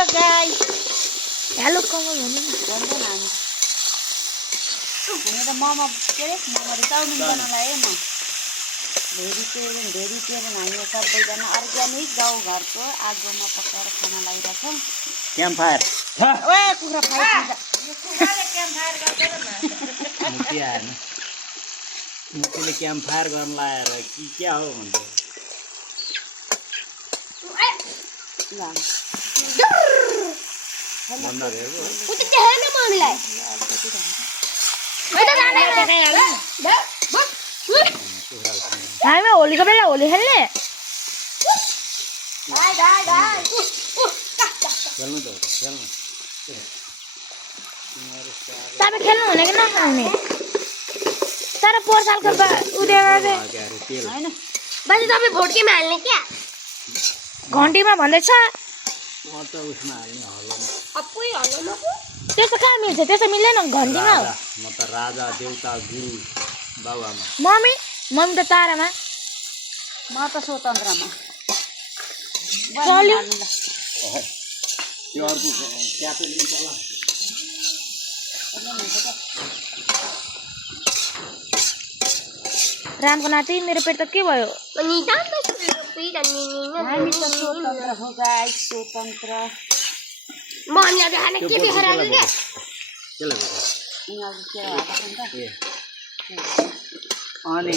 guys hello कमल भन्नु न भन्दैन हामी त मोमो के रे मोमो चाउमिन बनाउन लाग्यो म भेरी तेल हामी सबैजना अर्ग्यानिक गाउँ घरको आगोमा पकाएर खाना लागिरहेछौँ क्याम्प फायर ओए कुखुरा फाइट यो कुखुराले क्याम्प फायर गर्दैन न मुक्ति आएन मुक्तिले क्याम्प फायर गर्न लाएर कि क्या हो भन्छ भन्दा हेर्नु उति देखेन मम्मीलाई हामी होलीको बेला होली खेल्ने खेल्नु त खेल्नु तपाईँ खेल्नु हुने कि नखाउने तर पोहोर सालको उद्योगमा चाहिँ हैन बाजे तपाईँ भोटकीमा हाल्ने क्या घन्टीमा भन्दैछ म त उसमा हाल्ने हलो त्यस्तो कहाँ मिल्छ त्यस्तो मिल्दैन घन्टीमा हो म त राजा देउता गुरु बाबुआमा मम्मी त तारामा म त स्वतन्त्रमा चल्यो त्यो अर्को क्यापे लिन्छ होला रामको नाति मेरो पेट त के भयो हामी त स्वतन्त्र हो गाइस स्वतन्त्र मम्मीले देखाएन के देखेर आयो क्या त्यसले यिनीहरू के भएको छ नि अनि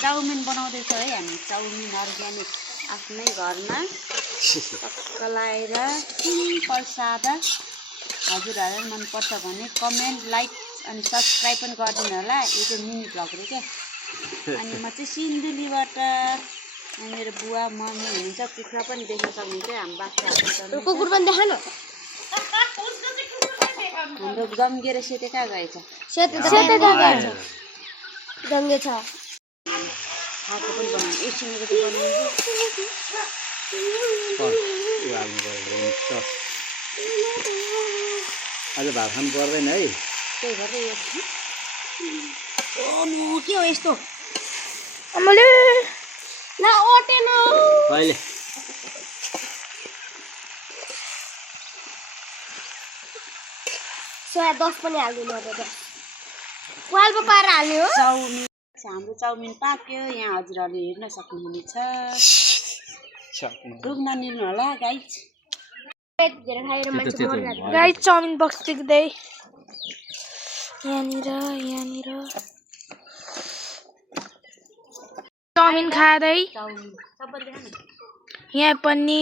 चाउमिन बनाउँदैछ है हामी चाउमिन अर्ग्यानिक आफ्नै घरमा पकाएर सिम्पल सादा हजुरहरूलाई मनपर्छ भने कमेन्ट लाइक अनि सब्सक्राइब पनि गरिदिनु होला यो चाहिँ मिनी भ्लग हो क्या अनि म चाहिँ सिन्धुलीबाट मेरो बुवा मम्मी हुनुहुन्छ कुखुरा पनि देख्न सक्नुहुन्छ हामी बाख्राहरू कुकुर पनि देखा न हाम्रो जम्गिएर सेते कहाँ गएछ जङ्गे छ खाएको पनि बनाउँछ एकछिनको चाहिँ बनाउँछु आज भात खानु पर्दैन है त्यही भएर यो के हो यस्तो आमाले ल ओटेन कहिले सोया 10 पनि हाल्दिनु अब त वाल पो पारेर हाल्ने हो चाउमिन हाम्रो चाउमिन पाक्यो यहाँ हजुरहरूले हेर्न सक्नुहुनेछ रुग्न निल्नु होला गाइस गाइस चाउमिन बक्स टिक्दै यहाँनिर चाउमिन खाँदै यहाँ पनि